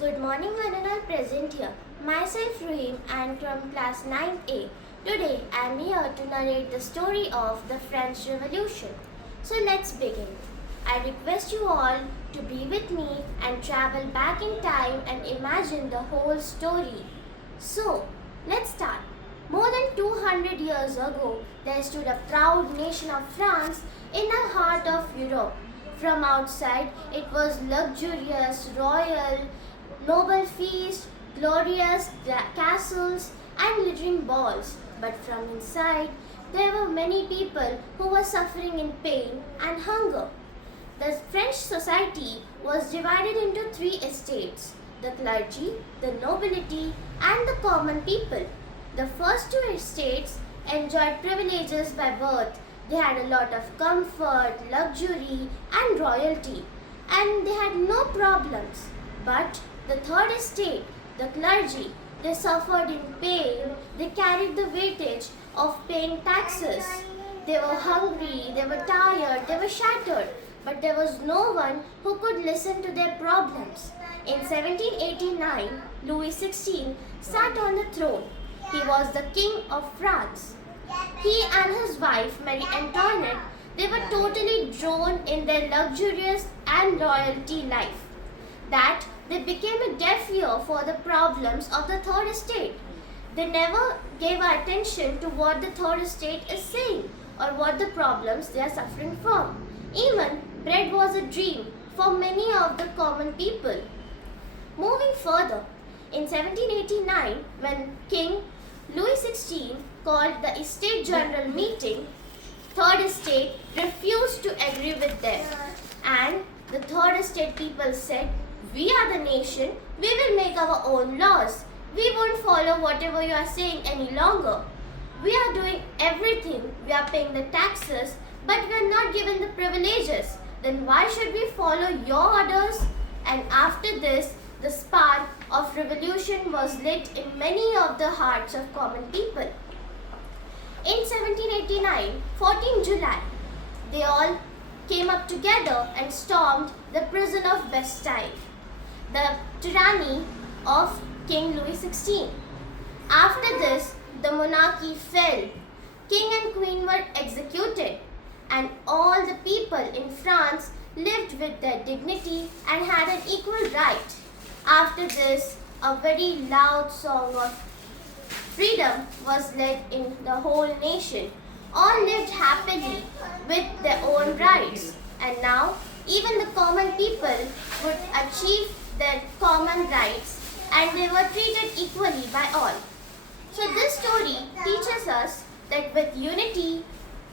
Good morning, one and all present here. Myself Ruhin and from class 9A. Today I am here to narrate the story of the French Revolution. So let's begin. I request you all to be with me and travel back in time and imagine the whole story. So let's start. More than 200 years ago, there stood a proud nation of France in the heart of Europe. From outside, it was luxurious, royal, noble feast, glorious castles, and glittering balls. But from inside, there were many people who were suffering in pain and hunger. The French society was divided into three estates: the clergy, the nobility, and the common people. The first two estates enjoyed privileges by birth. They had a lot of comfort, luxury, and royalty, and they had no problems. But the third estate, the clergy, they suffered in pain, they carried the weightage of paying taxes. They were hungry, they were tired, they were shattered, but there was no one who could listen to their problems. In 1789, Louis XVI sat on the throne. He was the king of France. He and his wife, Marie Antoinette, they were totally drawn in their luxurious and royalty life, that they became a deaf ear for the problems of the third estate. They never gave attention to what the third estate is saying or what the problems they are suffering from. Even bread was a dream for many of the common people. Moving further, in 1789, when King Louis XVI called the Estate General meeting, Third Estate refused to agree with them, and the Third Estate people said, "We are the nation, we will make our own laws. We won't follow whatever you are saying any longer. We are doing everything, we are paying the taxes, but we are not given the privileges. Then why should we follow your orders?" And after this, the spark of revolution was lit in many of the hearts of common people. In 1789, 14 July, they all came up together and stormed the prison of Bastille, the tyranny of King Louis XVI. After this, the monarchy fell. King and queen were executed, and all the people in France lived with their dignity and had an equal right. After this, a very loud song of freedom was led in the whole nation. All lived happily with their own rights, and now even the common people would achieve their common rights, and they were treated equally by all. So this story teaches us that with unity,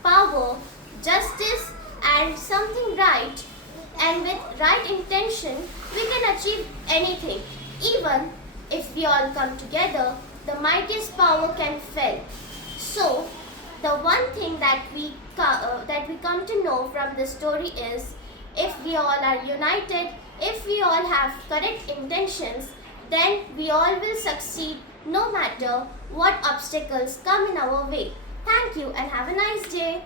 power, justice, and something right, and with right intention, we can achieve anything. Even if we all come together, the mightiest power can fail. So, the one thing that we come to know from this story is, if we all are united, if we all have correct intentions, then we all will succeed no matter what obstacles come in our way. Thank you and have a nice day.